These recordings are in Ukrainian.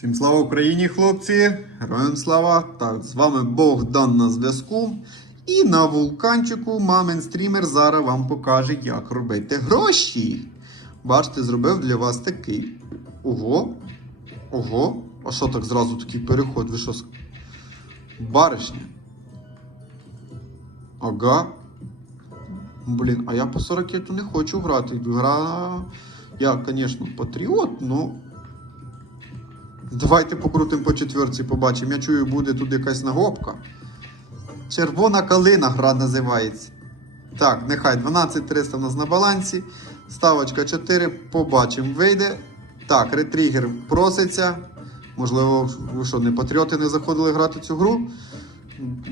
Всім слава Україні, хлопці! Героям слава! Так, з вами Богдан на зв'язку. І на вулканчику мамин стрімер зараз вам покаже, як робити гроші. Бачите, зробив для вас такий. Ого. Ого. А що так зразу такий переход? Ви що? Баришня. Ага. Блін, а я по 40 не хочу грати. Гра. Я, звісно, патріот, ну. Давайте покрутимо по четверці, побачимо. Я чую, буде тут якась нагопка. Червона калина гра називається. Так, нехай 12300 в нас на балансі. Ставочка 4. Побачимо. Вийде. Так, ретригер проситься. Можливо, ви що, не патріоти не заходили грати цю гру.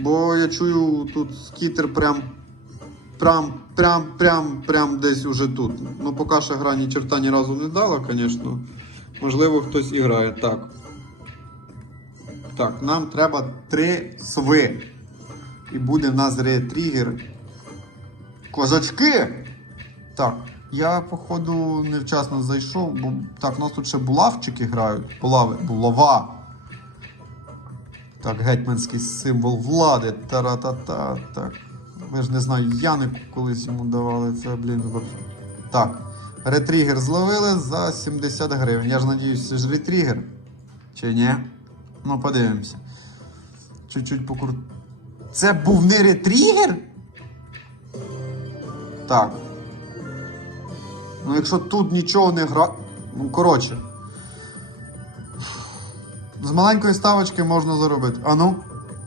Бо я чую, тут скітер прям. Прям, прям, прям, прям десь уже тут. Ну, поки що гра ні черта ні разу не дала, звісно. Можливо, хтось і грає. Так. Так, нам треба три сви. І буде в нас ретригер. Козачки! Так, я, походу, невчасно зайшов, бо так, у нас тут ще булавчики грають. Булави, булава. Так, гетьманський символ влади. Тара-та-та. Так. Ви ж не знаю, Янику колись йому давали це, блін. Так. Ретригер зловили за 70 гривень. Я ж надіюсь, це ж ретригер. Чи ні? Ну, подивимося. Чуть-чуть покру... Це був не ретригер? Так. Ну, якщо тут нічого не гра. Ну, коротше. З маленької ставочки можна заробити. А ну?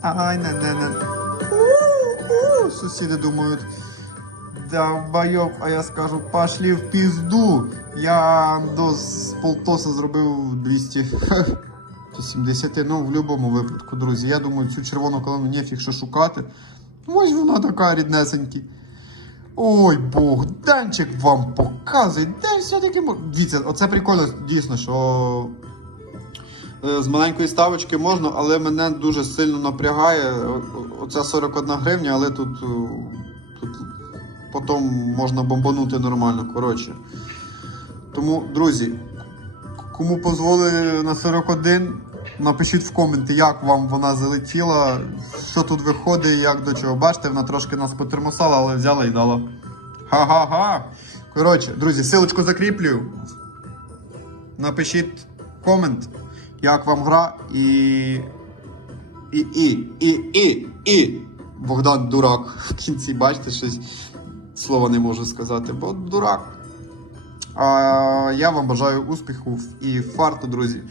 Ай, не, не, не. Сусіди думають. Долбойоб, а я скажу, пошли в пізду. Я до полтоса зробив 200. 170, ну в будь-якому випадку, друзі. Я думаю, цю червону колону нефіг що шукати. Ось вона така ріднесенькі. Ой, Богданчик вам показує, де все-таки. Дивіться, оце прикольно, дійсно, що е, з маленької ставочки можна, але мене дуже сильно напрягає. Оця 41 гривня, але тут, е, тут потім можна бомбанути нормально. Коротше. Тому, друзі, кому дозволили на 41, напишіть в коменти, як вам вона залетіла, що тут виходить, як до чого. Бачите, вона трошки нас потермосала, але взяла і дала. Ха-ха-ха. Коротше, друзі, силочку закріплюю. Напишіть комент, як вам гра і. І, і, і, і, і. Богдан дурак. В кінці, бачите, щось слова не можу сказати, бо дурак. А я вам бажаю успіху і фарту, друзі.